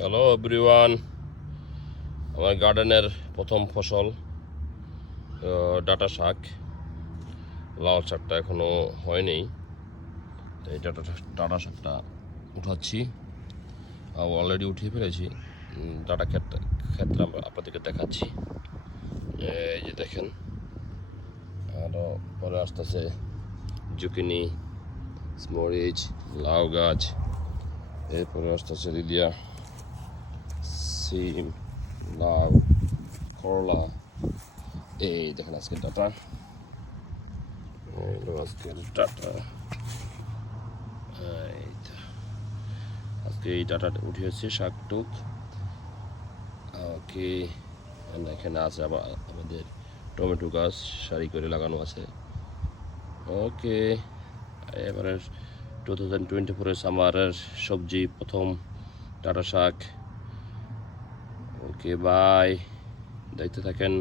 Hello everyone আমার গার্ডেনের প্রথম ফসল ডাটা শাক। লাল শাকটা এখনও হয়নি। তো এই ডাটা ডাটা শাকটা উঠাচ্ছি। অলরেডি উঠিয়ে ফেলেছি। ডাটা ক্ষেত্রে ক্ষেত্রে আমরা আপনাদেরকে দেখাচ্ছি। এই যে দেখেন আরও পরে আস্তে আসতেছে জুকিনি, মরিচ, লাউ গাছ, এরপরে আস্তে আসতেছে দিদিয়া সিম লাউ করলা এই দেখেন আজকের ডাটা আজকের ডাটা আজকে এই ডাটাটা উঠিয়েছে শাক টুক ওকে এখানে আছে আবার আমাদের টমেটো গাছ সারি করে লাগানো আছে ওকে এবারে টু থাউজেন্ড টোয়েন্টি ফোরের সামারের সবজি প্রথম টাটা শাক ওকে বাই দেখতে থাকেন